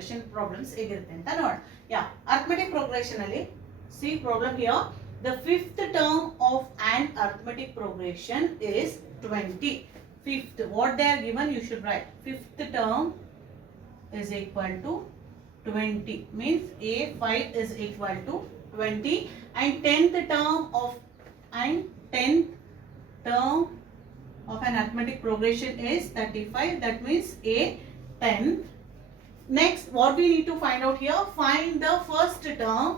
progression problems ಹೇಗಿರುತ್ತೆ ಅಂತ ನೋಡೋಣ. Yeah, arithmetic progression ಅಲ್ಲಿ see problem here. The fifth term of an arithmetic progression is 20. Fifth, what they are given you should write. Fifth term is equal to 20, means A5 is equal to 20, and 10th term of an arithmetic progression is 35, that means A10. Next, what we need to find out here, find the first term,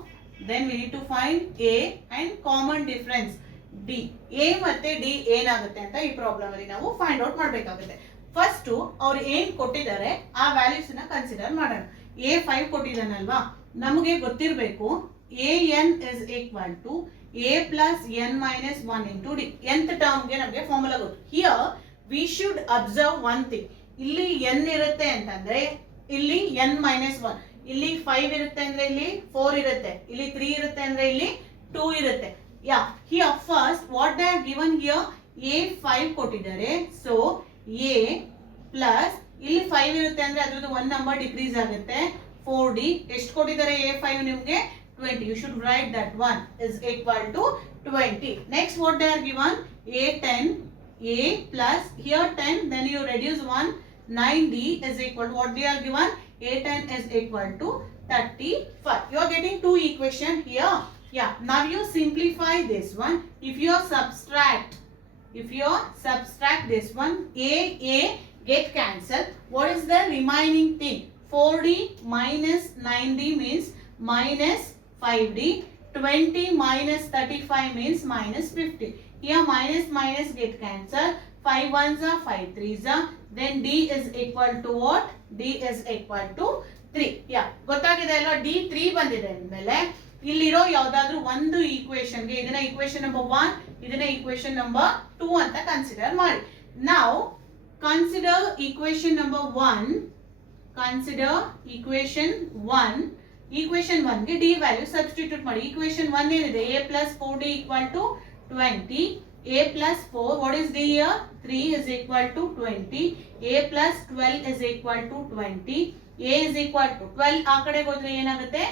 then we need to find A and common difference D. A ಮತ್ತೆ D ಏನಾಗುತ್ತೆ ಅಂತ ಈ problem ಅಲ್ಲಿ ನಾವು find out ಮಾಡಬೇಕಾಗುತ್ತೆ. First ಅವ್ರು ಏನ್ ಕೊಟ್ಟಿದ್ದಾರೆ ಆ ವ್ಯಾಲ್ಯೂಸ್ ನ ಕನ್ಸಿಡರ್ ಮಾಡೋಣ. A5 ಕೊಟ್ಟಿದ್ದಾನಲ್ವಾ, ನಮಗೆ ಗೊತ್ತಿರಬೇಕು AN is equal to A plus N minus 1 into D. nth term ಗೆ ನಮಗೆ ಫಾರ್ಮುಲಾ ಗೊತ್ತು. Here we should observe one thing. ಇಲ್ಲಿ n ಇರುತ್ತೆ ಅಂತಂದ್ರೆ ಇಲ್ಲಿ n minus 1, ಇಲ್ಲಿ 5 ಇರುತ್ತೆ ಅಂದ್ರೆ ಇಲ್ಲಿ 4 ಇರುತ್ತೆ, ಇಲ್ಲಿ 3 ಇರುತ್ತೆ ಅಂದ್ರೆ ಇಲ್ಲಿ 2 ಇರುತ್ತೆ. Yeah, here first what they are given here, A5 ಕೊಟ್ಟಿದ್ದಾರೆ. ಸೊ A ಪ್ಲಸ್ ಇಲ್ಲಿ 5 ಇರುತ್ತೆ ಅಂದ್ರೆ ಅದ್ರದ್ದು 1 ನಂಬರ್ ಡಿಕ್ರೀಸ್ ಆಗುತ್ತೆ. 4D ಎಷ್ಟು ಕೊಟ್ಟಿದ್ದಾರೆ A5 ನಿಮಗೆ 20. You should write that one is equal to 20. Next what they are given, A10, A plus here 10, then you reduce 1, 9D is equal to what they are given, A10 is equal to 35. You are getting two equation here. Yeah, now you simplify this one. If you subtract this one, A get cancelled. What is the remaining thing? 4D minus 9D means minus 5D. 20 minus 35 means minus 50. Here minus get cancelled. 5 ones are 5 threes are. Then D is equal to what? D is equal to 3. Yeah, ಗೊತ್ತಾಗಿದೆ ಅಲ್ವಾ? D 3 ಬಂದಿದೆ ಅಂದಮೇಲೆ ಇಲ್ಲಿರೋ ಯಾವ್ದಾದ್ರು ಒಂದು equation ಗೆ ಇದನ್ನ equation number 1, ಇದನ್ನ ಈಕ್ವೇಶನ್ ನಂಬರ್ 2 ಅಂತ ಕನ್ಸಿಡರ್ ಮಾಡಿ. ನಾವು consider equation number 1. Consider equation 1. Equation 1 ಗೆ D ವ್ಯಾಲ್ಯೂ ಸಬ್ಸ್ಟಿಟ್ಯೂಟ್ ಮಾಡಿ. ಈಕ್ವೇಶನ್ 1 ಏನಿದೆ, A plus 4D equal to 20. A plus 4, what is D here? 3 is equal to 20. A plus 12 is equal to 20. A is equal to 12 ಆ ಕಡೆಗೆ ಹೋದ್ರೆ ಏನಾಗುತ್ತೆ,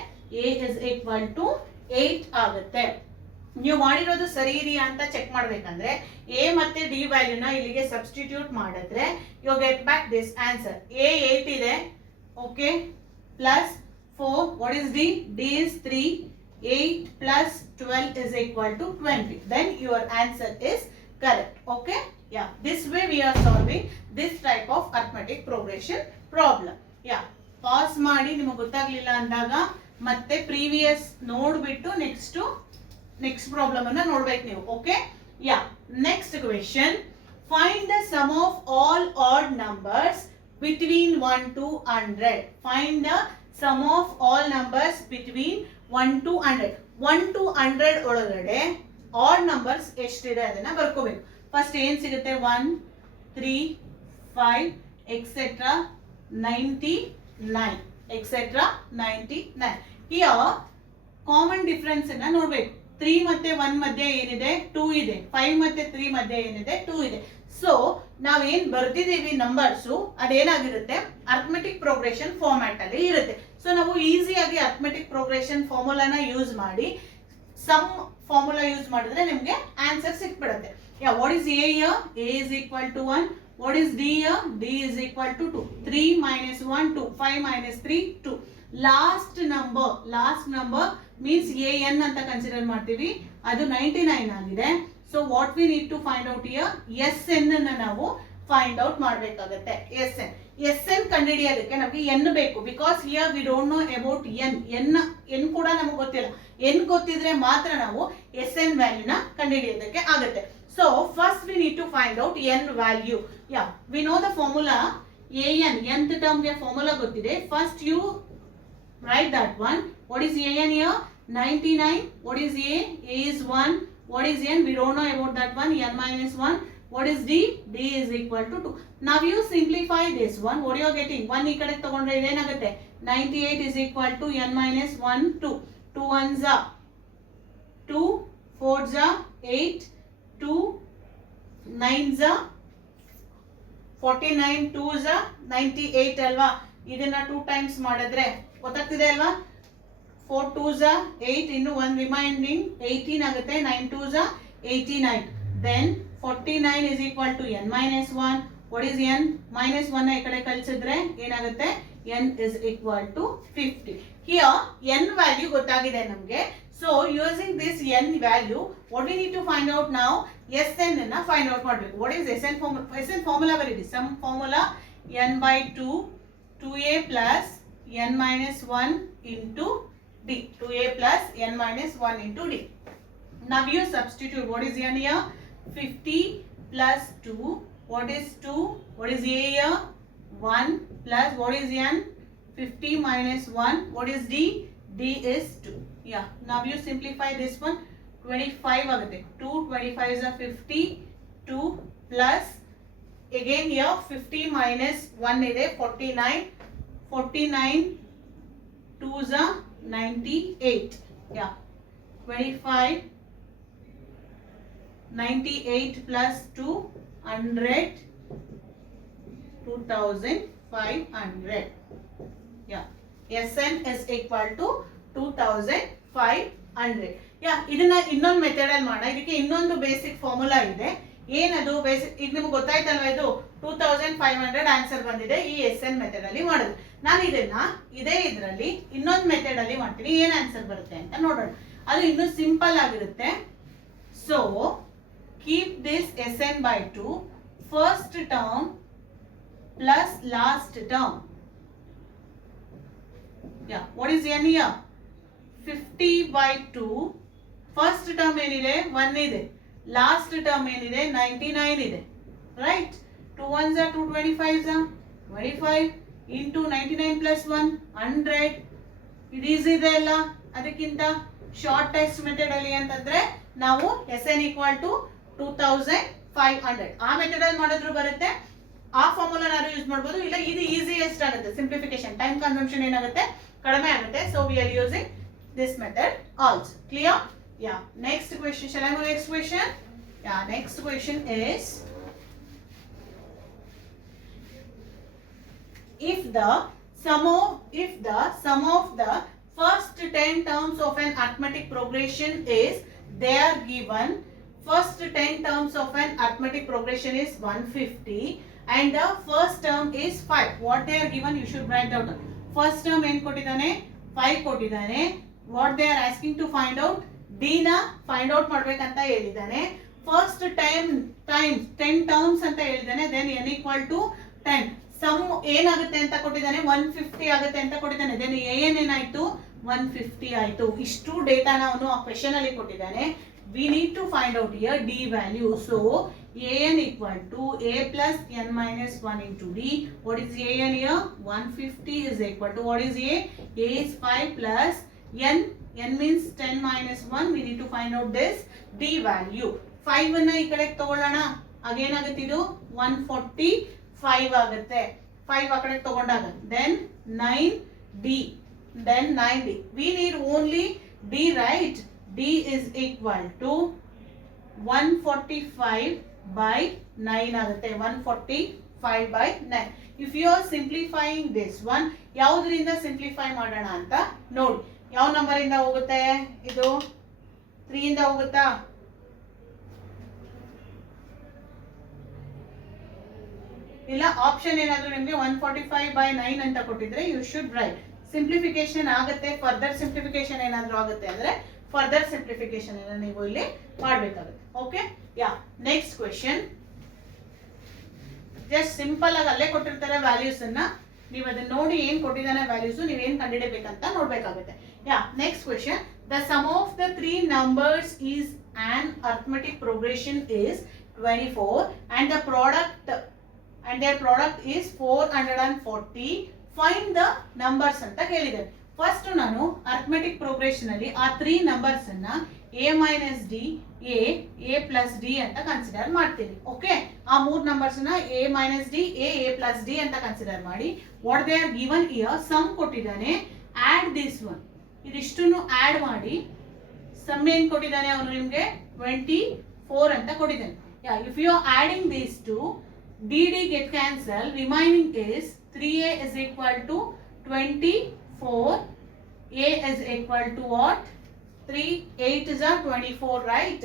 A is equal to 8 ಆಗುತ್ತೆ. ನೀವು ಮಾಡಿರೋದು ಸರಿ ಇದೆಯಾ ಅಂತ ಚೆಕ್ ಮಾಡಬೇಕಂದ್ರೆ A ಮತ್ತೆ D ವ್ಯಾಲ್ಯೂನ ಇಲ್ಲಿಗೆ ಸಬ್ಸ್ಟಿಟ್ಯೂಟ್ ಮಾಡಿದ್ರೆ you get back this answer. A 8 ಇದೆ, okay, plus 4, what is D? D is 3. 8 plus 12 is equal to 20. Then your answer is correct. Okay? Yeah. This way we are solving this type of arithmetic progression problem. Yeah. Pause ಮಾಡಿ ನಿಮಗೆ ಗೊತ್ತಾಗ್ಲಿಲ್ಲ ಅಂದಾಗ ಮತ್ತೆ previous ನೋಡ್ಬಿಟ್ಟು next problem ಅನ್ನ ನೋಡ್ಬೇಕು ನೀವು. Okay? Yeah. Next question, find the sum of all odd numbers between 1 to 100. Find the sum of all numbers between 1 to 100. 1 to 100 ಒಳಗಡೆ ಆಡ್ ನಂಬರ್ಸ್ ಎಷ್ಟಿದೆ ಅದನ್ನ ಬರ್ಕೋಬೇಕು. ಫಸ್ಟ್ ಏನ್ ಸಿಗುತ್ತೆ, 1, 3, 5 etcetera 99 etcetera 99. Here common difference ಅನ್ನ ನೋಡ್ಬೇಕು. 3 ಮತ್ತೆ 1 ಮಧ್ಯೆ ಏನಿದೆ, 2 ಇದೆ. 5 ಮತ್ತೆ 3 ಮಧ್ಯೆ ಏನಿದೆ, 2 ಇದೆ. ಸೊ ನಾವೇನ್ ಬರ್ದಿದ್ದೀವಿ ನಂಬರ್ಸು ಅದೇನಾಗಿರುತ್ತೆ, ಅರ್ಥಮೆಟಿಕ್ ಪ್ರೋಗ್ರೆಷನ್ ಫಾರ್ಮ್ಯಾಟ್ ಅಲ್ಲಿ ಇರುತ್ತೆ. ಸೊ ನಾವು ಈಸಿಯಾಗಿ ಅರ್ಥಮೆಟಿಕ್ ಪ್ರೋಗ್ರೆಷನ್ ಫಾರ್ಮುಲಾನ ಯೂಸ್ ಮಾಡಿ ಸಮ್ ಫಾರ್ಮುಲಾ ಯೂಸ್ ಮಾಡಿದ್ರೆ ನಿಮಗೆ ಆನ್ಸರ್ ಸಿಕ್ಬಿಡುತ್ತೆ. Yeah, what is A here? A is equal to 1. What is D here? D is equal to 2. 3 minus 1, 2. 5 minus 3, 2. Last number means AN ಅಂತ consider ಮಾಡ್ತೀವಿ, ಅದು 99 ಆಗಿದೆ. So what we need to find out here, SN ಅನ್ನ ನಾವು find out ಮಾಡಬೇಕಾಗುತ್ತೆ. SN ಕಂಡುಹಿಡಿಯೋದಕ್ಕೆ ನಮಗೆ n ಬೇಕು, because here we don't know about n ಕೂಡ ನಮಗೆ ಗೊತ್ತಿಲ್ಲ. n ಗೊತ್ತಿದ್ರೆ ಮಾತ್ರ ನಾವು SN ವ್ಯಾಲ್ಯೂನ ಕಂಡುಹಿಡಿಯೋದಕ್ಕೆ ಆಗುತ್ತೆ. So first we need to find out n value. Yeah, we know the formula AN, nth term ಗೆ ಫಾರ್ಮುಲಾ ಗೊತ್ತಿದೆ. First you write that one. What is AN here? 99. What is A? A is 1. What is N? We don't know about that one. N minus 1. What is D? D is equal to 2. Now you simplify this one. What you are getting? 1 ಈ ಕಡೆ ತಗೊಂಡ್ರೆ ಏನಾಗುತ್ತೆ? 98 is equal to N minus 1, 2. 2 ones are 2, 4s are 8, 2 9s are 49, 2s are 98 ಅಲ್ವಾ? ಇದನ್ನ 2 times ಮಾಡಿದ್ರೆ ಗೊತ್ತಾಗ್ತಿದೆ ಅಲ್ವಾ? 4 2s 8, ಇನ್ನು 1 ರಿಮೈನಿಂಗ್ 18 ಆಗುತ್ತೆ. 9 2s 89. Then 49 is equal to n minus 1. What is n? Minus 1 ಈ ಕಡೆ ಕಳಿಸಿದ್ರೆ ಏನಾಗುತ್ತೆ? n is equal to 50. Here n value ಗೊತ್ತಾಗಿದೆ ನಮಗೆ. So using this n value, what we need to find out now? Sn ಅನ್ನ find out ಮಾಡಬೇಕು. What is Sn formula? Sn formula ಬರೀರಿ. Sum formula n by 2 2a plus n minus 1 into d. 2a plus n minus 1 into d. Now you substitute. What is n here? 50 plus 2. What is 2? What is a here? 1 plus what is n? 50 minus 1. What is d? D is 2. Yeah. Now you simplify this one. 25 ಆಗುತ್ತೆ. 2 25s are 50. 2 plus again here 50 minus 1 ಇದೆ 49. 49 2s are 98. Yeah. 25 98 plus 2 100 2500. Yeah. Sn is equal to 2500. Yeah, ಇದನ್ನ ಇನ್ನೊಂದು method ಅಲ್ಲಿ ಮಾಡೋಣ. ಇದಕ್ಕೆ ಇನ್ನೊಂದು basic formula ಇದೆ. ಏನದು ಬೇಸಿಕ್? ಈಗ ನಿಮ್ಗೆ ಗೊತ್ತಾಯ್ತಲ್ವಾ, ಇದು 2500 ಆನ್ಸರ್ ಬಂದಿದೆ ಈ SN ಮೆಥಡ್ ಅಲ್ಲಿ ಮಾಡೋದು. ನಾನು ಇದನ್ನ ಇದರಲ್ಲಿ ಇನ್ನೊಂದು ಮೆಥಡ್ ಅಲ್ಲಿ ಮಾಡ್ತೀನಿ, ಏನ್ ಆನ್ಸರ್ ಬರುತ್ತೆ ಅಂತ ನೋಡೋಣ. ಅದು ಇನ್ನೂ ಸಿಂಪಲ್ ಆಗಿರುತ್ತೆ. So keep this Sn by 2, first term plus last term. Yeah, what is n here? 50 by 2. First term ಏನಿದೆ 1 ಇದೆ, last term ಏನಿದೆ 99 ಇದೆ, right? 2 1s are 2 25s are 25 into 99 plus 1 100. ಇದು ಈಸಿ ಇದೆ ಅಲ್ಲ? ಅದಕ್ಕಿಂತ ಶಾರ್ಟೆಸ್ಟ್ ಮೆಥಡ್ ಅಲ್ಲಿ ಅಂತಂದ್ರೆ ನಾವು Sn equal to 2500 ಆ ಮೆಥಡ್ ಅಲ್ಲಿ ಮಾಡಿದ್ರು ಬರುತ್ತೆ. ಆ ಫಾರ್ಮುಲಾ ನಾವು ಯೂಸ್ ಮಾಡಬಹುದು, ಇಲ್ಲ ಇದು ಈಸಿಯೆಸ್ಟ್ ಆಗುತ್ತೆ. ಸಿಂಪ್ಲಿಫಿಕೇಶನ್, ಟೈಮ್ ಕನ್ಸಂಪ್ಷನ್ ಏನಾಗುತ್ತೆ? ಕಡಿಮೆ ಆಗುತ್ತೆ. So we are using this method also. Clear? Yeah. Next question. Shall I go next question? Yeah. Next question is, if the sum of the first 10 terms of an arithmetic progression is, they are given, first 10 terms of an arithmetic progression is 150 and the first term is 5. What they are given, you should write down. First term ಏನು ಕೊಟ್ಟಿದ್ದಾನೆ? 5 ಕೊಟ್ಟಿದ್ದಾನೆ. What they are asking to find out? D na find out ಮಾಡಬೇಕಂತ ಹೇಳಿದ್ದಾನೆ. First 10 terms ಅಂತ ಹೇಳಿದ್ದಾನೆ. Then n equal to 10. Some ಏನಾಗುತ್ತೆ ಅಂತ ಕೊಟ್ಟಿದ್ದಾನೆ? 150 ಆಗುತ್ತೆ ಅಂತ ಕೊಟ್ಟಿದ್ದಾನೆ. Then an ಏನಾಯ್ತು? 150 ಆಯ್ತು. ಇಷ್ಟು ಡೇಟಾನ ಅವನು ಆ ಕ್ವೆಶ್ಚನ್ ಅಲ್ಲಿ ಕೊಟ್ಟಿದ್ದಾನೆ. We need to find out here D value. So an equal to a plus n minus 1 into d. What is an here? 150 is equal to, what is a? A is 5 plus n means 10 minus 1. We need to find out this d value. 5 ಅನ್ನ ಈ ಕಡೆ ತಗೊಳ್ಳೋಣ. ಆಗೇನಾಗುತ್ತೆ? ಇದು 145 ಆಗುತ್ತೆ. 5 ಆ ಕಡೆ ತಗೊಂಡಾಗ then 9d, then 9d. We need only d, right? d is equal to 145 by 9 ಆಗುತ್ತೆ. 145 by 9. If you are simplifying this one, ಯಾವುದರಿಂದ ಸಿಂಪ್ಲಿಫೈ ಮಾಡೋಣ ಅಂತ ನೋಡಿ. ಯಾವ ನಂಬರ್ ಇಂದ ಹೋಗುತ್ತೆ? ಇದು 3 ಇಂದ ಹೋಗುತ್ತಾ? ಇಲ್ಲ, ಆಪ್ಷನ್ ಏನಾದ್ರು ನಿಮಗೆ 145 by 9 ಅಂತ ಕೊಟ್ಟಿದ್ರೆ ಯು ಶುಡ್ ರೈಟ್. ಸಿಂಪ್ಲಿಫಿಕೇಶನ್ ಆಗುತ್ತೆ, ಫರ್ದರ್ ಸಿಂಪ್ಲಿಫಿಕೇಶನ್ ಏನಾದ್ರು ಆಗುತ್ತೆ ಅಂದ್ರೆ ಫರ್ದರ್ ಸಿಂಪ್ಲಿಫಿಕೇಶನ್ ಅನ್ನ ನೀವು ಇಲ್ಲಿ ಮಾಡಬೇಕಾಗುತ್ತೆ. Okay, yeah. Next question, just simple ಆಗಿ ಅಲ್ಲೇ ಕೊಟ್ಟಿರ್ತಾರೆ ವ್ಯಾಲ್ಯೂಸ್ ಅನ್ನ, ನೀವು ಅದನ್ನ ನೋಡಿ ಏನ್ ಕೊಟ್ಟಿದ್ದಾನೆ ವ್ಯಾಲ್ಯೂಸ್, ನೀವು ಏನ್ ಕಂಡುಹಿಡಬೇಕಂತ ನೋಡ್ಬೇಕಾಗುತ್ತೆ. Yeah, next question, the sum of the 3 numbers is an arithmetic progression is 24 and the product and their product is 440. Find the numbers ಅಂತ ಕೇಳಿದ್ದಾರೆ. ಫಸ್ಟ್ ನಾನು ಅರ್ಥಮೆಟಿಕ್ ಪ್ರೋಗ್ರೆಷನ್ ಅಲ್ಲಿ ಆ 3 ನಂಬರ್ಸ್ ಅನ್ನ a minus d, a plus d ಅಂತ consider ಮಾಡ್ತೀನಿ. Okay, ಆ 3 numbers ನ a minus d, a plus d ಅಂತ ಕನ್ಸಿಡರ್ ಮಾಡಿ. What they are given here, sum ಕೊಟ್ಟಿದ್ದಾನೆ. ಆಡ್ ದಿಸ್ ಒನ್, ಇದಿಷ್ಟನ್ನು ಆಡ್ ಮಾಡಿ ಸಮ್ ಏನ್ ಕೊಟ್ಟಿದ್ದಾನೆ ಅವನು ನಿಮ್ಗೆ 24 ಅಂತ ಕೊಟ್ಟಿದ್ದಾನೆ. If you are adding these two, d d get cancel, remaining is 3a is equal to 24. A is equal to what? 3, 8 is a 24, right?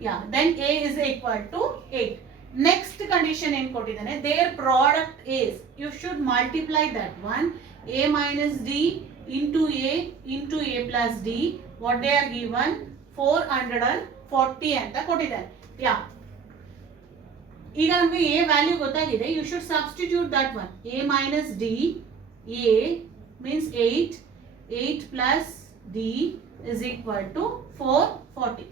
Yeah, then a is equal to 8. Next condition ಏನು ಕೊಟ್ಟಿದ್ದಾನೆ, their product is, you should multiply that one, a minus d into a plus d, what they are given 440 ಅಂತ ಕೊಟ್ಟಿದ್ದಾರೆ. ಯಾ, ಈಗ ನಮಗೆ a value ಗೊತ್ತಾಗಿದೆ, you should substitute that one, a minus d, a means 8 plus d is equal to 440.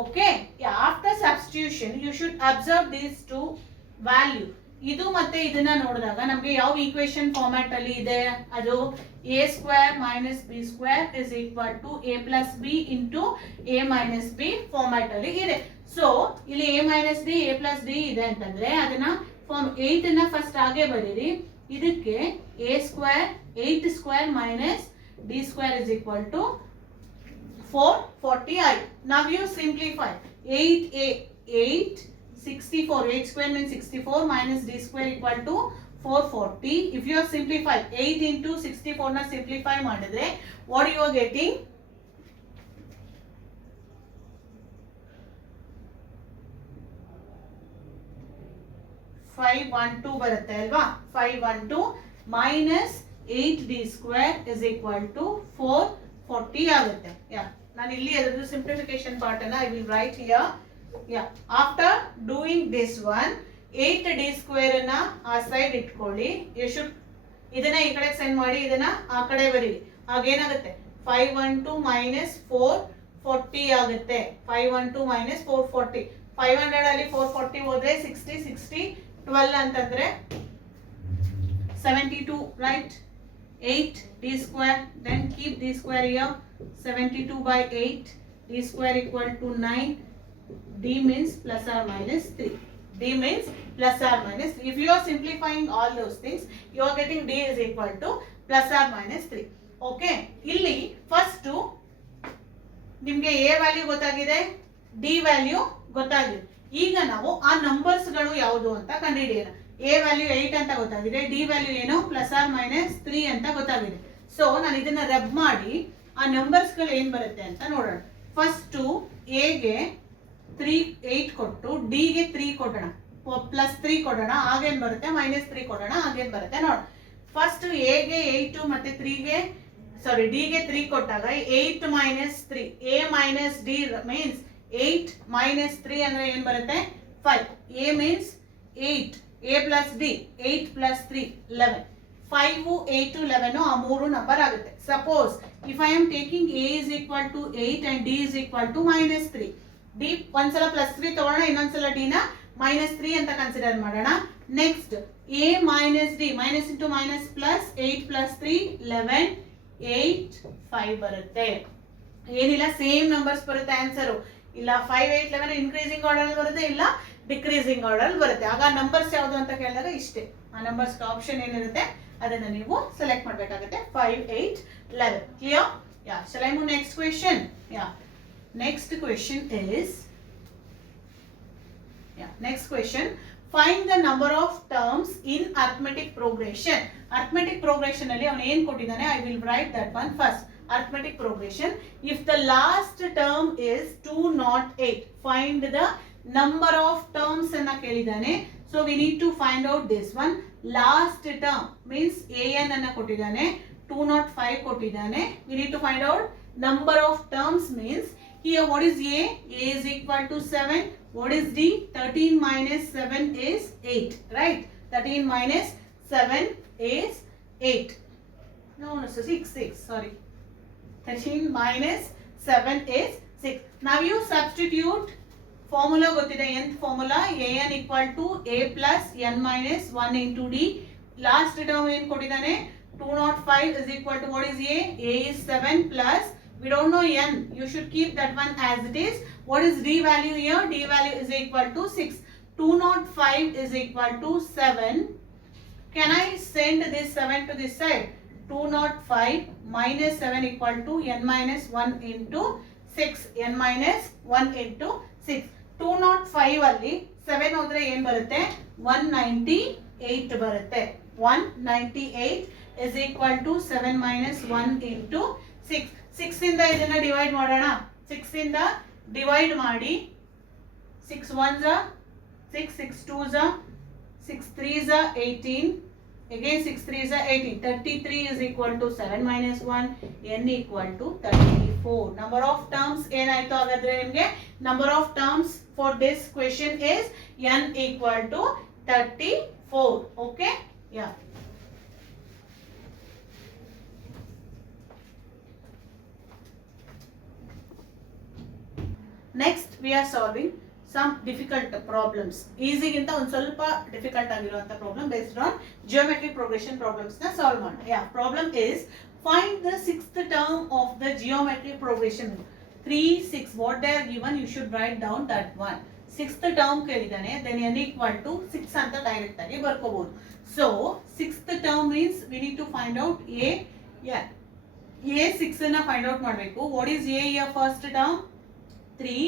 Okay, yeah, after substitution you should observe these two value. ಇದು ಮತ್ತೆ ಇದನ್ನ ನೋಡಿದಾಗ ನಮಗೆ ಯಾವ ಈಕ್ವೇಶನ್ ಫಾರ್ಮ್ಯಾಟ್ ಅಲ್ಲಿ ಇದೆ, ಅದು a square minus b square is equal to a plus b into a minus b format ಅಲ್ಲಿ ಇದೆ. ಸೊ ಇಲ್ಲಿ a minus d a plus d ಇದೆ ಅಂತಂದ್ರೆ ಅದನ್ನ ಫಾರ್ಮ್ 8 ಅನ್ನ ಫಸ್ಟ್ ಹಾಗೆ ಬರೀರಿ. ಇದಕ್ಕೆ a square 8 square minus d square is equal to 440 ಆಯ್ತು. Now you simplify 8 64, 8 square means 64 minus d square equal to 440. If you are simplify 8 into 64 na simplify ಮಾಡಿದ್ರೆ what you are getting, 512 ಬರುತ್ತೆ ಅಲ್ವಾ. 512 minus 8d square is equal to 440 ಆಗುತ್ತೆ. ಯಾ, ನಾನು ಇಲ್ಲಿ ಅದರ simplification part ಅನ್ನ I will write here. Yeah, after doing this one, 8d square ಅನ್ನ ಆ ಸೈಡ್ ಇಟ್ಕೊಳ್ಳಿ. You should ಇದನ್ನ ಈ ಕಡೆ ಸೆಂಡ್ ಮಾಡಿ, ಇದನ್ನ ಆ ಕಡೆ ಬರೀರಿ. ಆಗೇನಾಗುತ್ತೆ 512 minus 440 ಆಗುತ್ತೆ. 512 minus 440, 500 ಅಲ್ಲಿ 440 ಹೋದ್ರೆ 60 12 ಅಂತಂದ್ರೆ 72, right? 8d square, then keep d square here, 72 by 8, d square equal to 9, d means plus or minus 3, d means plus or minus 3. If you are simplifying all those things, you are getting d is equal to plus or minus 3. Okay, ಇಲ್ಲಿ first ನಿಮಗೆ a value ಗೊತ್ತಾಗಿದೆ, d value ಗೊತ್ತಾಗಿದೆ. ಈಗ ನಾವು ಆ numbers ಗಳು ಯಾವುದು ಅಂತ ಕಂಡುಹಿಡಿಯೋಣ. a ವ್ಯಾಲ್ಯೂ 8 ಅಂತ ಗೊತ್ತಾಗಿದೆ, d ವ್ಯಾಲ್ಯೂ ಏನು ಪ್ಲಸ್ ಆರ್ ಮೈನಸ್ 3 ಅಂತ ಗೊತ್ತಾಗಿದೆ. ಸೊ ನಾನು ಇದನ್ನ ರಬ್ ಮಾಡಿ ಆ ನಂಬರ್ಸ್ ಗಳು ಏನ್ ಬರುತ್ತೆ ಅಂತ ನೋಡೋಣ. ಫಸ್ಟ್ a ಗೆ 8 ಕೊಟ್ಟು d ಗೆ 3 ಕೊಡೋಣ, ಪ್ಲಸ್ 3 ಕೊಡೋಣ, ಆಗೇನ್ ಬರುತ್ತೆ ಮೈನಸ್ 3 ಕೊಡೋಣ, ಆಗೇನ್ ಬರುತ್ತೆ ನೋಡೋಣ. ಫಸ್ಟ್ a ಗೆ 8 ಮತ್ತೆ 3 ಗೆ d ಗೆ 3 ಕೊಟ್ಟಾಗ 8 minus 3, a minus d means 8 minus 3 ಅಂದ್ರೆ ಏನ್ ಬರುತ್ತೆ 5. a means 8, a plus d, 8 plus 3 11, 5 8 11 ಆ ಮೂರು ನಂಬರ್ ಆಗುತ್ತೆ. Suppose if I am taking a is equal to 8 and d is equal to minus 3, d ಒಂದ್ಸಲ ಪ್ಲಸ್ 3 ತಗೊಳ್ಳೋಣ, ಇನ್ನೊಂದ್ಸಲ d ನ minus 3 ಅಂತ ಕನ್ಸಿಡರ್ ಮಾಡೋಣ. Next a minus d, minus into minus plus 8 plus 3 11, 8 5 ಬರುತ್ತೆ. ಏನಿಲ್ಲ, ಸೇಮ್ ನಂಬರ್ಸ್ ಬರುತ್ತೆ answer. ಇಲ್ಲ 5 8 11 ಇನ್ಕ್ರೀಸಿಂಗ್ ಆರ್ಡರ್ ಬರುತ್ತೆ, ಇಲ್ಲ ಡಿಕ್ರೀಸಿಂಗ್ ಆರ್ಡರ್ ಬರುತ್ತೆ. ಆಗ ನಂಬರ್ಸ್ ಯಾವುದು ಅಂತ ಕೇಳಿದಾಗ ಇಷ್ಟೇ, ಆ ನಂಬರ್ಸ್ ಆಪ್ಷನ್ ಏನಿರುತ್ತೆ ಅದನ್ನ ನೀವು ಸೆಲೆಕ್ಟ್ ಮಾಡಬೇಕಾಗುತ್ತೆ. 5 8 11. Clear? Yeah, shall I move next question? Yeah, next question is, next question, find the number of terms in arithmetic progression. Arithmetic progression ಅಲ್ಲಿ ಅವನು ಏನು ಕೊಟ್ಟಿದ್ದಾನೆ, I will write that one first. Arithmetic progression, if the last term is 208, find the number of terms ಅನ್ನ ಕೇಳಿದ್ದಾನೆ. So we need to find out this one. Last term means an ಅನ್ನ ಕೊಟ್ಟಿದ್ದಾನೆ, 205 ಕೊಟ್ಟಿದ್ದಾನೆ. We need to find out number of terms means here what is a is equal to 7, what is d, 13 minus 7 is 8, right? 13 minus 7 is 8. No, 6, sorry. 13 minus 7 is 6. Now you substitute formula ಗೊತ್ತಿದೆ, nth formula, an equal to a plus n minus 1 into d. Last term ಏನು ಕೊಟ್ಟಿದ್ದಾನೆ, 205 is equal to what is a is 7 plus, we don't know n, you should keep that one as it is. What is d value here? D value is equal to 6. 205 is equal to 7. Can I send this 7 to this side? 205 minus 7 equal to n minus 1 into 6. n minus 1 into 6. 205 ಅಲ್ಲಿ 7 ಹೋದ್ರೆ ಏನು ಬರುತ್ತೆ 198 ಬರುತ್ತೆ. 198 is equal to 7 minus 1 into 6. 6 ಇಂದ ಇದನ್ನ divide ಮಾಡೋಣ. 6 ಇಂದ divide ಮಾಡಿ 6 1s are 6, 6 2s are 6 3s are 18, again 6 3s are 18. 33 is equal to 7 minus 1, n equal to 34. Number of terms ಏನಾಯ್ತು ಹಾಗಾದ್ರೆ ನಿಮಗೆ? Number of terms for this question is n equal to 34. Okay? Yeah. Next we are solving some difficult problems. Easy ಗಿಂತ ಒಂದು ಸ್ವಲ್ಪ difficult ಆಗಿರುವಂತ problem based on geometric progression problems ನ solve ಮಾಡೋಣ. Yeah, problem is find the sixth term of the geometric progression. 3 6 what they are given, you should write down that one. Sixth term ಕೇಳಿದಾನೆ, then n equal to 6 ಅಂತ direct ಆಗಿ ಬರ್ಕೋಬಹುದು. So sixth term means we need to find out a. Yeah, a 6 ಅನ್ನ find out ಮಾಡಬೇಕು. What is a here? First term 3.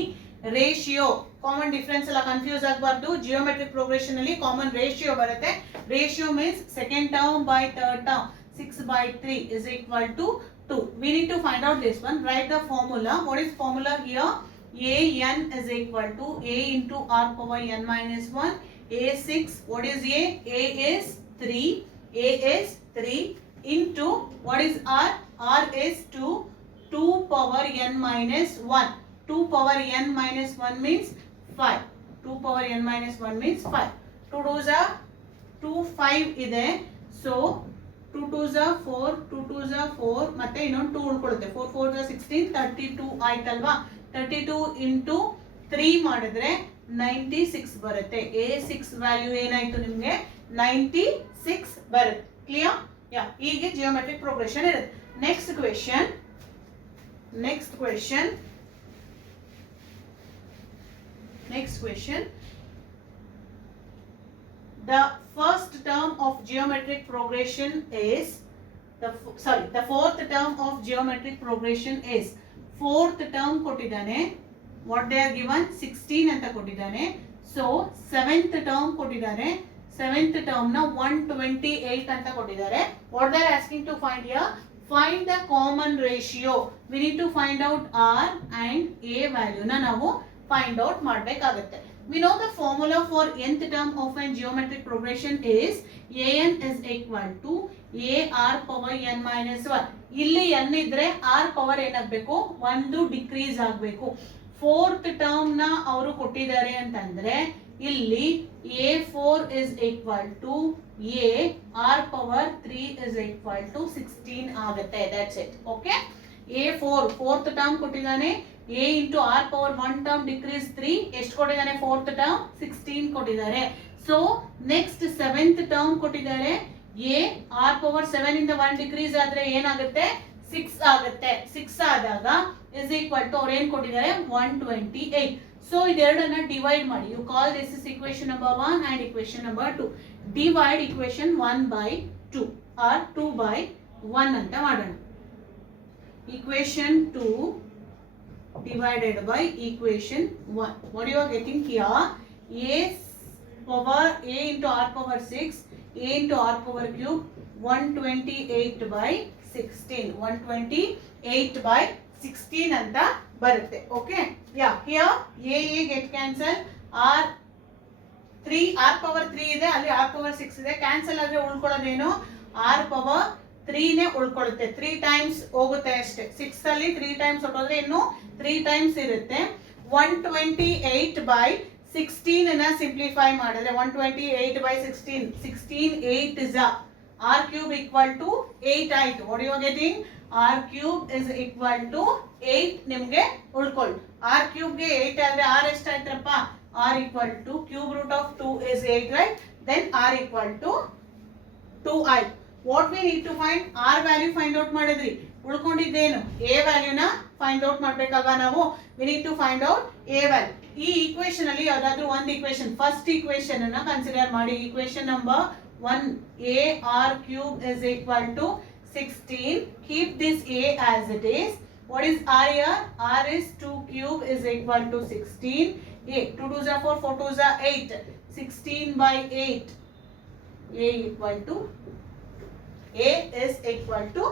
Ratio common difference ಎಲ್ಲ confuse ಆಗಬಾರ್ದು. Geometric progression ಅಲ್ಲಿ common ratio ಬರುತ್ತೆ. Ratio means second term by third term. 6 by 3 is equal to 2. We need to find out this one. Write the formula. What is formula here? A n is equal to a into r power n minus 1. A6, what is a? A is 3. A is 3 into what is r? R is 2. 2 power n minus 1. 2 power n minus 1 means 5. 2 power n minus 1 means 5. 2 2s are 2 5 ಇದೆ. So 2 2s are 4, 2 2s are 4 ಮತ್ತೆ ಇನ್ನೊಂದು 2 ಉಳ್ಕೊಳ್ಳುತ್ತೆ. 4 4s are 16, 32 ಆಯ್ತಲ್ವಾ. 32 into 3 ಮಾಡಿದ್ರೆ 96 ಬರುತ್ತೆ. A6 value ಏನಾಯ್ತು ನಿಮಗೆ? 96 ಬರುತ್ತೆ. Clear? ಯಾ, ಹೀಗೆ ಜಿಯೋಮೆಟ್ರಿಕ್ ಪ್ರೋಗ್ರೆಷನ್ ಇರುತ್ತೆ. Next question. Next question. The first term of geometric progression is the fourth term of geometric progression is fourth term ಕೊಟ್ಟಿದ್ದಾನೆ. What they are given? 16 ಅಂತ ಕೊಟ್ಟಿದ್ದಾನೆ. So seventh term ಕೊಟ್ಟಿದ್ದಾರೆ. Seventh term ನ 128 ಅಂತ ಕೊಟ್ಟಿದ್ದಾರೆ. What they are asking to find here? Find the common ratio. We need to find out r and a value ನ ನಾವು find out ಮಾಡಬೇಕಾಗುತ್ತೆ. We know the formula for nth term of a geometric progression is an is equal to a r power n minus 1. ಇಲ್ಲಿ n ಇದ್ರೆ r power ಏನಾಗಬೇಕು? 1 decrease ಆಗಬೇಕು. Fourth term ನ ಅವರು ಕೊಟ್ಟಿದ್ದಾರೆ ಅಂತಂದ್ರೆ ಇಲ್ಲಿ a4 is equal to a r power 3 is equal to 16 ಆಗುತ್ತೆ. That's it. Okay? a4 fourth term ಕೊಟ್ಟಿದ್ದಾನೆ. a into r power 1 term decrease 3 ಎಷ್ಟು ಕೊಟ್ಟಿದ್ದಾನೆ? fourth term 16 ಕೊಟ್ಟಿದ್ದಾರೆ. So next seventh term ಕೊಟ್ಟಿದ್ದಾರೆ. a r power 7 ಇಂದ 1 decrease ಆದ್ರೆ ಏನಾಗುತ್ತೆ? 6 ಆಗುತ್ತೆ. 6 ಆದಾಗ is equal to ಅವ್ರು ಏನ್ ಕೊಟ್ಟಿದ್ದಾರೆ? 128. So ಇದೆರಡನ್ನ ಡಿವೈಡ್ ಮಾಡಿ. You call this is equation number 1 and equation number 2. Divide equation 1 by 2 or 2 by 1 ಅಂತ ಮಾಡೋಣ. Equation 2 divided by equation 1. What you are getting here? A power a into r power 6, a into r power cube, 128 by 16. 128 by 16 ಅಂತ ಬರುತ್ತೆ. Okay? Yeah. Here a get cancel. r 3 r power 3 ಇದೆ, ಅಲ್ಲಿ r power 6 ಇದೆ. Cancel ಆದ್ರೆ ಉಳ್ಕೊಳ್ಳೋದೇನು? r power 3 ನೇ ಉಳ್ಕೊಳ್ಳುತ್ತೆ. 3 times ಹೋಗುತ್ತೆ ಅಷ್ಟೇ. 6 ಅಲ್ಲಿ 3 ಟೈಮ್ಸ್ ಹೊರಟೋದ್ರೆ ಇನ್ನು 3 ಟೈಮ್ಸ್ ಇರುತ್ತೆ. 128 by 16 ಅನ್ನ ಸಿಂಪ್ಲಿಫೈ ಮಾಡಿದ್ರೆ 128 by 16 16 8 is r cube equal to 8 ಆಯ್ತು. what you are getting? r cube is equal to 8 ನಿಮಗೆ ಉಳ್ಕೊಳ್ಳಿ. r cube ಗೆ 8 ಆದ್ರೆ r ಎಷ್ಟು ಆಯ್ತಪ್ಪ? r equal to cube root of 2 is 8, right? then r equal to 2 ಆಯ್ತು. what we need to find? r value find out ಮಾಡಿದ್ರಿ. ಉಳ್ಕೊಂಡಿದ್ದೇನು? a value ನ find out ಮಾಡ್ಬೇಕಲ್ವಾ ನಾವು? we need to find out a value. ಈ equation ಅಲ್ಲಿ ಯಾವ್ದಾದ್ರು ಒಂದು equation, first equation ಅನ್ನ consider ಮಾಡಿ. Equation number 1, a r cube is equal to 16. keep this a as it is. what is r here? r is 2 cube is equal to 16. a 2 2s are 4, 4 2s are 8. 16 by 8 A equal to A is equal to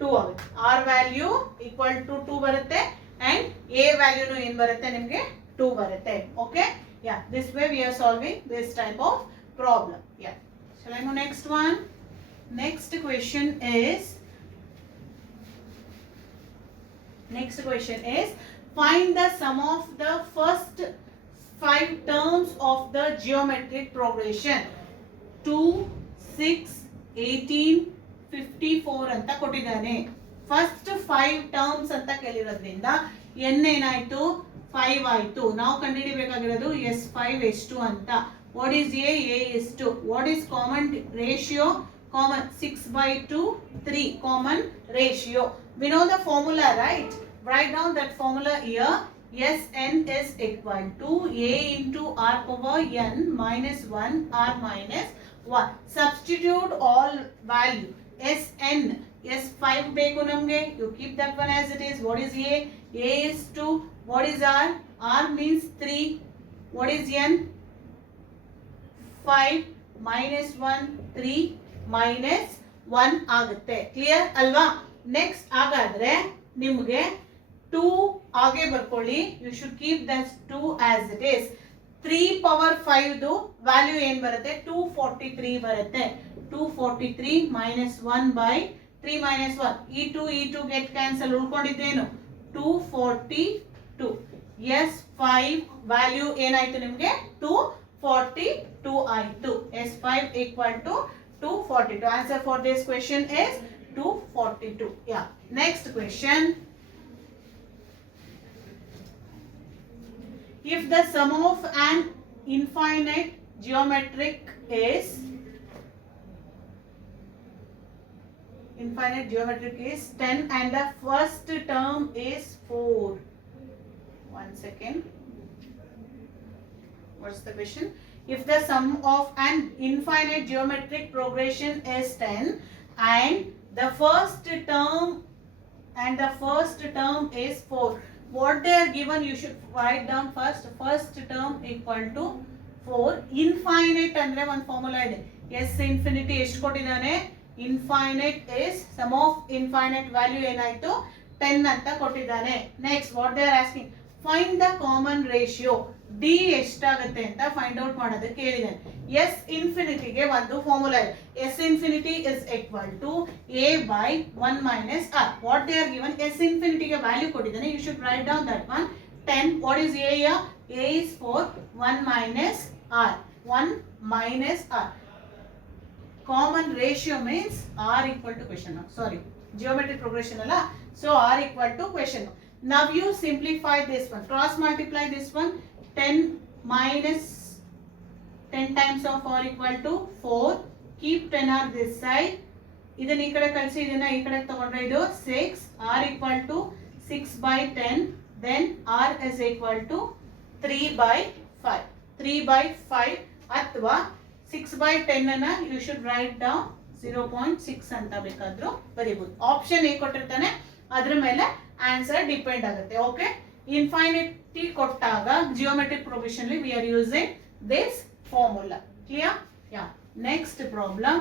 2 ಆಗುತ್ತೆ. R value equal to 2 ಬರುತ್ತೆ and A ವ್ಯಾಲ್ಯೂನು ಏನು ಬರುತ್ತೆ ನಿಮಗೆ 2 ಬರುತ್ತೆ. Okay? Yeah, this way we are solving this type of problem. Yeah. Shall I move next one? Next question is find the sum of the first 5 terms of the geometric progression. 2, 6, 18, 54 ಅಂತ ಕೊಟ್ಟಿದ್ದಾನೆ. First 5 terms ಅಂತ ಕೇಳಿರೋದ್ರಿಂದ n ಏನಾಯ್ತು 5 ಆಯ್ತು. ನಾವು ಕಂಡುಹಿಡಿಯಬೇಕಾಗಿರೋದು S5 S2 ಅಂತ. What is A? A is 2. What is common ratio? Common 6/2 3 common ratio. We know the formula, right? Write down that formula here. Sn is equal to A into R power n minus 1 R minus 1. Substitute all value. Sn S5 ಬೇಕು ನಮಗೆ. You keep that one as it is. What is A? A is 2. What is R? R means 3. What is n? 5 minus 1 3 minus 1 ಆಗುತ್ತೆ. Clear ಅಲ್ವಾ? Next ಹಾಗಾದ್ರೆ ನಿಮಗೆ 2 ಹಾಗೆ ಬರ್ಕೊಳ್ಳಿ. You should keep that 2 as it is. 3 power 5 value ಏನು ಬರುತ್ತೆ 243 ಬರುತ್ತೆ. 243 minus 1 by 3 minus 1. E2 get cancel. ಉಳ್ಕೊಂಡಿದ್ದೇನು 242. S5 value ಏನಾಯ್ತು ನಿಮಗೆ 242 ಆಯ್ತು. S5 equal to 242. Answer for this question is 242. Yeah. Next question. If the sum of an infinite geometric is 10 and the first term is 4. One second. What's the question? If the sum of an infinite geometric progression is 10 and the first term is 4. What they are given you should write down first. First term equal to 4. Infinite ಅಂದ್ರೆ ಒಂದು formula ಇದೆ. S infinity ಎಷ್ಟು ಕೊಟ್ಟಿದ್ದಾನೆ? Infinite is sum of infinite value ಏನಾಯ್ತು 10 ಅಂತ ಕೊಟ್ಟಿದ್ದಾನೆ. Next what they are asking, find the common ratio. D ಎಷ್ಟಾಗುತ್ತೆ ಅಂತ ಫೈಂಡ್ ಔಟ್ ಮಾಡೋದಕ್ಕೆ ಹೇಳಿದ್ದಾನೆ. S infinity ಗೆ ಒಂದು ಫಾರ್ಮುಲಾ ಇದೆ. S infinity is equal to A by 1 minus R. What they are given, S infinity ಗೆ ವ್ಯಾಲ್ಯೂ ಕೊಟ್ಟಿದ್ದಾನೆ. You should write down that one. 10. What is A here? A is 4. 1 minus R. 1 minus R. Common ratio means R equal to question mark. Sorry, geometric progression alla. So R equal to question mark. Now you simplify this one. Cross multiply this one. 10 minus 10 times of R equal to 4. Keep 10R this side. ಇದನ್ನ ಈ ಕಡೆ ಕಳಿಸಿ, ಇದನ್ನ ಈ ಕಡೆ ತಗೊಂಡ್ರೆ ಇದು 6. R equal to 6 by 10. Then R is equal to 3 by 5. 3 by 5 ಅಥವಾ 6 by 10 ಅನ್ನ you should write down 0.6 ಅಂತ ಬೇಕಾದ್ರೂ ಬರೀಬಹುದು. ಆಪ್ಷನ್ ಹೇಗೆ ಕೊಟ್ಟಿರ್ತಾನೆ ಅದ್ರ ಮೇಲೆ ಆನ್ಸರ್ ಡಿಪೆಂಡ್ ಆಗುತ್ತೆ. ಓಕೆ, ಇನ್ಫೈನಿಟಿ ಕೊಟ್ಟಾಗ geometric progression we are using this formula. Clear? Yeah. Next problem.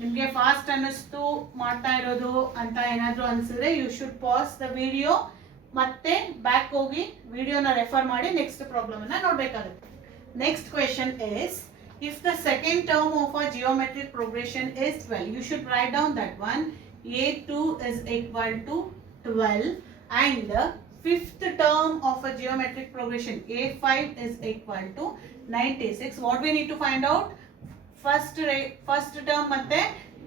ನಿಮಗೆ ಫಾಸ್ಟ್ ಅನ್ನಿಸ್ತು ಮಾಡ್ತಾ ಇರೋದು ಅಂತ ಏನಾದರೂ ಅನ್ಸಿದ್ರೆ you should pass the video, ಮತ್ತೆ ಬ್ಯಾಕ್ ಹೋಗಿ ವಿಡಿಯೋನ ರೆಫರ್ ಮಾಡಿ ನೆಕ್ಸ್ಟ್ ಪ್ರಾಬ್ಲಮ್ ಅನ್ನ ನೋಡಬೇಕಾಗುತ್ತೆ. Next question is, if the second term of a geometric progression is 12, you should write down that one. A2 is equal to 12 and the fifth term of a geometric progression A5 is equal to 96. What we need to find out? First term ಮತ್ತೆ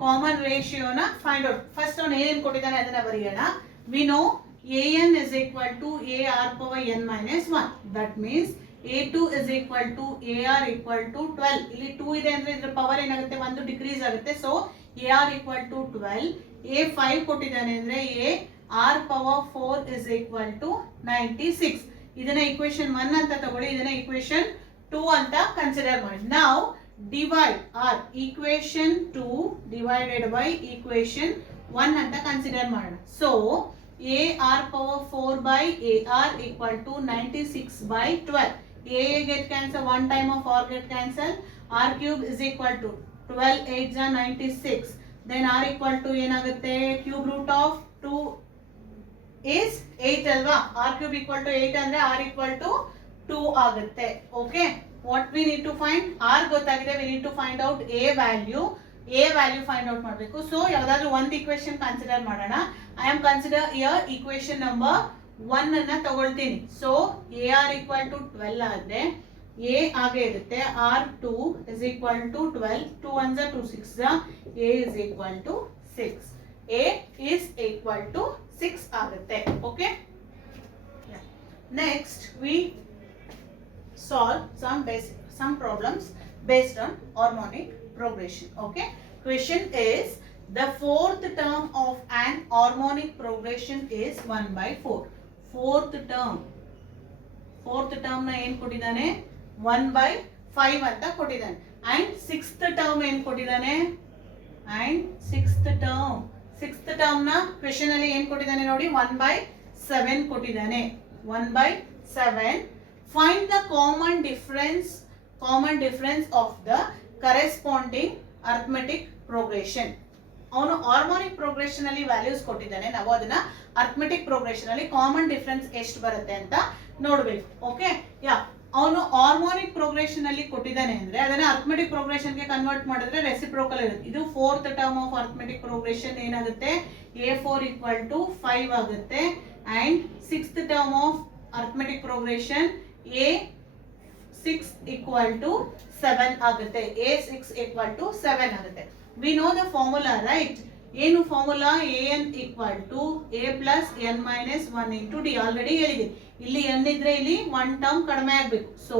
common ratio na find out. First one ಏನು ಕೊಟ್ಟಿದ್ದಾನೆ ಅದನ್ನ ಬರೆಯೋಣ. We know an is equal to ar power n minus 1. That means A2 is equal to AR equal to 12. ಇಲ್ಲಿ 2 ಇದೆ ಅಂದ್ರೆ ಇದರ power ಏನಾಗುತ್ತೆ, ಒಂದು ಡಿಕ್ರೀಸ್ ಆಗುತ್ತೆ. So AR equal to 12. A5 ಕೊಟ್ಟಿದ್ದಾನೆ ಅಂದ್ರೆ AR power 4 is equal to 96. ಇದನ್ನ equation 1 ಅಂತ ತಗೊಳ್ಳಿ, ಇದನ್ನ equation 2 ಅಂತ ಕನ್ಸಿಡರ್ ಮಾಡಿ. Now divide R equation 2 divided by equation 1 ಅಂತ ಕನ್ಸಿಡರ್ ಮಾಡೋಣ. So AR power 4 by AR equal to 96 by 12. A get cancel, one time of R get cancel. R cube is equal to 12 8 96. Then r equal to ಏನಾಗುತ್ತೆ cube root of 2 is 8 ಅಲ್ವಾ. r cube equal to 8 ಅಂದ್ರೆ r equal to 2 ಆಗುತ್ತೆ. Okay, what we need to find, r ಗೊತ್ತಾಗಿದೆ, we need to find out a value find out ಮಾಡಬೇಕು. So ಯಾವ್ದಾದ್ರು ಒಂದು equation consider ಮಾಡೋಣ. I am consider here equation number 1 ಅನ್ನ ತಗೊಳ್ತೀನಿ. So a r equal to 12 ಆದ್ರೆ A ಹಾಗೆ ಇರುತ್ತೆ, r2 is equal to 12, 2 1 2 6, a is equal to 6, a is equal to 6 ಆಗುತ್ತೆ. Okay, next we solve some problems based on harmonic progression. Okay, question is the fourth term of an harmonic progression is 1/4. fourth term ನ ಏನು ಕೊಟ್ಟಿದ್ದಾನೆ 1/5 ಅಂತ ಕೊಟ್ಟಿದ್ದಾನೆ. and sixth term ಏನು ಕೊಟ್ಟಿದ್ದಾನೆ, and sixth term ನ question ಅಲ್ಲಿ ಏನು ಕೊಟ್ಟಿದ್ದಾನೆ ನೋಡಿ 1/7 ಕೊಟ್ಟಿದ್ದಾನೆ. 1/7. find the common difference of the corresponding arithmetic progression. ಅವನು ಹಾರ್ಮೋನಿಕ್ ಪ್ರೋಗ್ರೆಷನ್ ಅಲ್ಲಿ ವ್ಯಾಲ್ಯೂಸ್ ಕೊಟ್ಟಿದ್ದಾನೆ, ನಾವು ಅದನ್ನ ಅರ್ಥಮೆಟಿಕ್ ಪ್ರೋಗ್ರೆಷನ್ ಅಲ್ಲಿ ಕಾಮನ್ ಡಿಫರೆನ್ಸ್ ಎಷ್ಟು ಬರುತ್ತೆ ಅಂತ ನೋಡ್ಬೇಕು. ಓಕೆ, ಅವನು ಹಾರ್ಮೋನಿಕ್ ಪ್ರೋಗ್ರೆಷನ್ ಅಲ್ಲಿ ಕೊಟ್ಟಿದ್ದಾನೆ ಅಂದ್ರೆ ಅದನ್ನ ಅರ್ಥಮೆಟಿಕ್ ಪ್ರೋಗ್ರೆಷನ್ ಗೆ ಕನ್ವರ್ಟ್ ಮಾಡಿದ್ರೆ ರೆಸಿಪ್ರೋಕಲ್ ಇರುತ್ತೆ. ಇದು fourth term of arithmetic progression ಏನಾಗುತ್ತೆ, a4 equal to 5 ಆಗುತ್ತೆ. And sixth term of arithmetic progression a6 equal to 7 ಆಗುತ್ತೆ. a6 equal to 7 ಆಗುತ್ತೆ. we know the formula, right? ಏನು formula, an equal to a plus n minus 1 into d. Already ಹೇಳಿದೆ, ಇಲ್ಲಿ n ಇದ್ರೆ ಇಲ್ಲಿ 1 term ಕಡಿಮೆ ಆಗಬೇಕು. So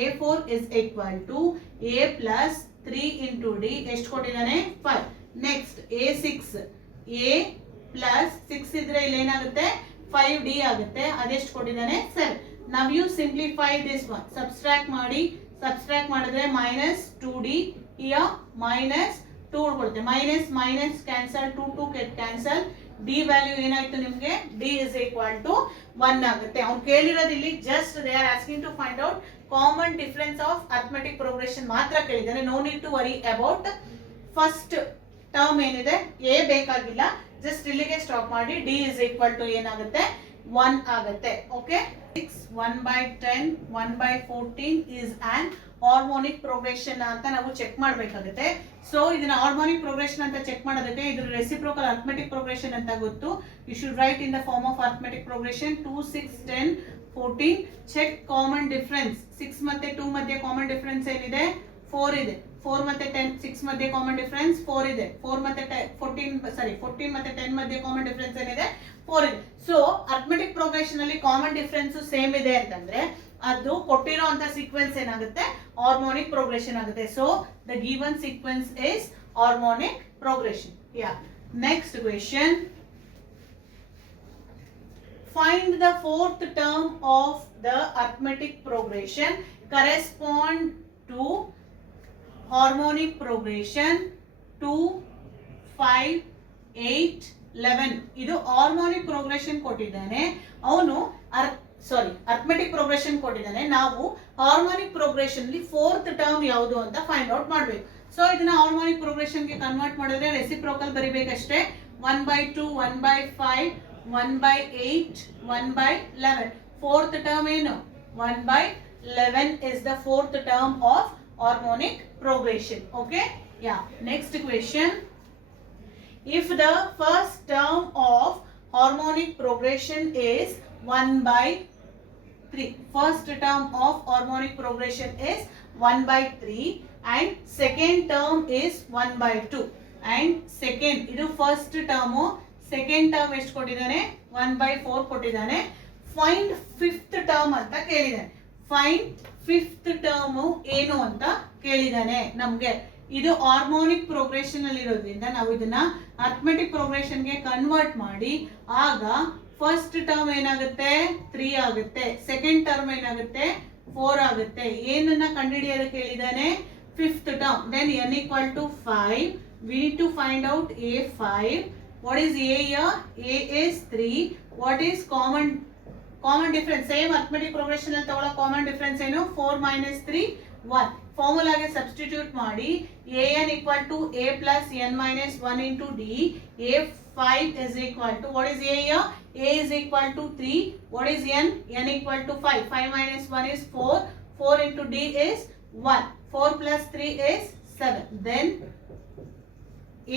a4 is equal to a plus 3 into d. ಎಷ್ಟು ಕೊಟ್ಟಿದ್ದಾನೆ 5. ನೆಕ್ಸ್ಟ್ a6 a plus 6 ಇದ್ರೆ ಇಲ್ಲಿ ಏನಾಗುತ್ತೆ 5d ಆಗುತ್ತೆ. ಅದೆಷ್ಟು ಕೊಟ್ಟಿದ್ದಾನೆ 7. now you simplify this one, subtract ಮಾಡಿದ್ರೆ minus 2d, here minus 2 ಕೊಡುತ್ತೆ. minus cancel, 2 get cancel, d value ಏನಾಯ್ತು ನಿಮಗೆ, d is equal to 1 ಆಗುತ್ತೆ. ಅವ್ನು ಕೇಳಿರೋದು ಇಲ್ಲಿ just they are asking to find out common difference of arithmetic progression ಮಾತ್ರ ಕೇಳಿದ್ದಾರೆ. no need to worry about first term ಏನಿದೆ a ಬೇಕಾಗಿಲ್ಲ, ಜಸ್ಟ್ ಇಲ್ಲಿಗೆ ಸ್ಟಾಪ್ ಮಾಡಿ. d is equal to ಏನಾಗುತ್ತೆ 1 ಆಗುತ್ತೆ. Okay, 1/10 1/14 is an harmonic progression ಅಂತ ನಾವು ಚೆಕ್ ಮಾಡಬೇಕಾಗುತ್ತೆ. ಸೊ ಇದನ್ನ ಹಾರ್ಮೋನಿಕ್ ಪ್ರೋಗ್ರೆಷನ್ ಅಂತ ಚೆಕ್ ಮಾಡೋದಕ್ಕೆ ಇದ್ರ ರೆಸಿಪ್ರೋಕಲ್ ಅರ್ಥಮೆಟಿಕ್ ಪ್ರೋಗ್ರೆಷನ್ ಅಂತ ಗೊತ್ತು. You should write in the form of arithmetic progression 2 6 10 14. Check common difference, 6 ಮತ್ತೆ 2 ಮಧ್ಯೆ ಕಾಮನ್ ಡಿಫರೆನ್ಸ್ ಏನಿದೆ 4 ಇದೆ. 4 ಮತ್ತೆ 10 6 ಮಧ್ಯೆ ಕಾಮನ್ ಡಿಫರೆನ್ಸ್ 4 ಇದೆ. 4 ಮತ್ತೆ 14 ಮತ್ತೆ 10 ಮಧ್ಯೆ ಕಾಮನ್ ಡಿಫರೆನ್ಸ್ ಏನಿದೆ 4 ಇದೆ. ಸೊ ಅರ್ಥಮೆಟಿಕ್ ಪ್ರೋಗ್ರೆಷನ್ ಅಲ್ಲಿ ಕಾಮನ್ ಡಿಫರೆನ್ಸ್ ಸೇಮ್ ಇದೆ ಅಂತಂದ್ರೆ ಅದು ಕೊಟ್ಟಿರೋ ಅಂತ ಸೀಕ್ವೆನ್ಸ್ ಏನಾಗುತ್ತೆ ಹಾರ್ಮೋನಿಕ್ ಪ್ರೋಗ್ರೆಷನ್ ಆಗುತ್ತೆ. So the given sequence is harmonic progression. Next question, find the fourth term of the arithmetic progression correspond to harmonic progression 2 5 8 11. ಇದು ಹಾರ್ಮೋನಿಕ್ ಪ್ರೋಗ್ರೆಷನ್ ಕೊಟ್ಟಿದ್ದಾನೆ ಅವನು, ಅರ್ಥಮೆಟಿಕ್ ಪ್ರೋಗ್ರೆಷನ್ ಕೊಟ್ಟಿದ್ದಾನೆ. ನಾವು ಹಾರ್ಮೋನಿಕ್ ಪ್ರೋಗ್ರೆಷನ್ ಅಲ್ಲಿ ಫೋರ್ತ್ ಟರ್ಮ್ ಯಾವುದು ಅಂತ find out ಮಾಡಬೇಕು. So ಇದನ್ನ ಹಾರ್ಮೋನಿಕ್ ಪ್ರೋಗ್ರೆಷನ್ ಗೆ ಕನ್ವರ್ಟ್ ಮಾಡಿದ್ರೆ ರೆಸಿಪ್ರೋಕಲ್ ಬರಿಬೇಕಷ್ಟೇ. 1/2 1/5 1/8 1/11. ಫೋರ್ತ್ ಟರ್ಮ್ ಏನು 1/11 is the fourth term of harmonic progression. Okay, next question, if the first term of harmonic progression is 1/3, first term of harmonic progression is 1/3 and second term is 1/2 and second, ಇದು first term, second term ಎಷ್ಟು ಕೊಟ್ಟಿದ್ದಾನೆ 1/4 ಕೊಟ್ಟಿದ್ದಾನೆ. Find fifth term ಅಂತ ಕೇಳಿದ್ದಾನೆ. Find fifth term ಏನು ಅಂತ ಕೇಳಿದ್ದಾನೆ ನಮ್ಗೆ. ಇದು harmonic progression ಅಲ್ಲಿ ಇರೋದ್ರಿಂದ ನಾವು ಇದನ್ನ ಅರ್ಥಮೆಟಿಕ್ ಪ್ರೋಗ್ರೆಷನ್ ಗೆ ಕನ್ವರ್ಟ್ ಮಾಡಿ ಆಗ ಫಸ್ಟ್ ಟರ್ಮ್ ಏನಾಗುತ್ತೆ 3 ಆಗುತ್ತೆ, ಸೆಕೆಂಡ್ ಟರ್ಮ್ ಏನಾಗುತ್ತೆ 4 ಆಗುತ್ತೆ. ಏನನ್ನ ಕಂಡುಹಿಡಿಯೋದಕ್ಕೆ ಹೇಳಿದಾನೆ fifth term. Then n equal to 5, we need to find out a5. what is a here? a is 3. what is common difference? Same arithmetic progression ಅಲ್ಲಿ ತಗೊಳ್ಳೋ ಕಾಮನ್ ಡಿಫರೆನ್ಸ್ ಏನು 4 - 3 1. ಫಾರ್ಮುಲಾಗೆ ಸಬ್ಸ್ಟಿಟ್ಯೂಟ್ ಮಾಡಿ an equal to a plus n minus 1 into d. a5 is equal to, what is a here? A is equal to 3. What is n? N equal to 5. 5 minus 1 is 4. 4 into d is 1. 4 plus 3 is 7. Then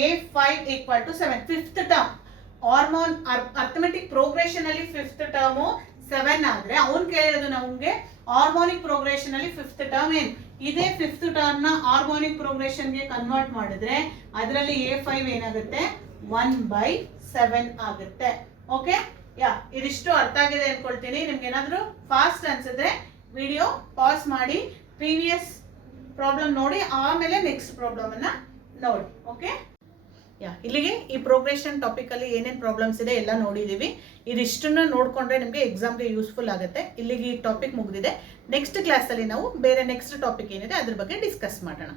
a5 equal to 7. Fifth term. Hormone arithmetic progression ಅಲ್ಲಿ fifth term 7 ಆದ್ರೆ ಅವನು ಕೇಳಿರೋದು ನಮಗೆ harmonic progression ಅಲ್ಲಿ fifth term ಏನು. ಇದೇ fifth term ನ harmonic progression ಗೆ convert ಮಾಡಿದ್ರೆ ಅದರಲ್ಲಿ a5 ಏನಾಗುತ್ತೆ 1/7 ಆಗುತ್ತೆ. ಓಕೆ, ಇದಿಷ್ಟು ಅರ್ಥ ಆಗಿದೆ ಅನ್ಕೊಳ್ತೀನಿ. ನಿಮ್ಗೆ ಏನಾದ್ರು ಫಾಸ್ಟ್ ಅನ್ಸಿದ್ರೆ ವಿಡಿಯೋ ಪಾಸ್ ಮಾಡಿ ಪ್ರೀವಿಯಸ್ ಪ್ರಾಬ್ಲಮ್ ನೋಡಿ ಆಮೇಲೆ ನೆಕ್ಸ್ಟ್ ಪ್ರಾಬ್ಲಮ್ ಅನ್ನ ನೋಡಿ. ಓಕೆ, ಇಲ್ಲಿಗೆ ಈ ಪ್ರೋಗ್ರೆಷನ್ ಟಾಪಿಕ್ ಅಲ್ಲಿ ಏನೇನು ಪ್ರಾಬ್ಲಮ್ಸ್ ಇದೆ ಎಲ್ಲ ನೋಡಿದೀವಿ. ಇದಿಷ್ಟನ್ನ ನೋಡ್ಕೊಂಡ್ರೆ ನಿಮಗೆ ಎಕ್ಸಾಮ್ಗೆ ಯೂಸ್ಫುಲ್ ಆಗುತ್ತೆ. ಇಲ್ಲಿಗೆ ಈ ಟಾಪಿಕ್ ಮುಗಿದಿದೆ. ನೆಕ್ಸ್ಟ್ ಕ್ಲಾಸ್ ಅಲ್ಲಿ ನಾವು ಬೇರೆ ನೆಕ್ಸ್ಟ್ ಟಾಪಿಕ್ ಏನಿದೆ ಅದ್ರ ಬಗ್ಗೆ ಡಿಸ್ಕಸ್ ಮಾಡೋಣ.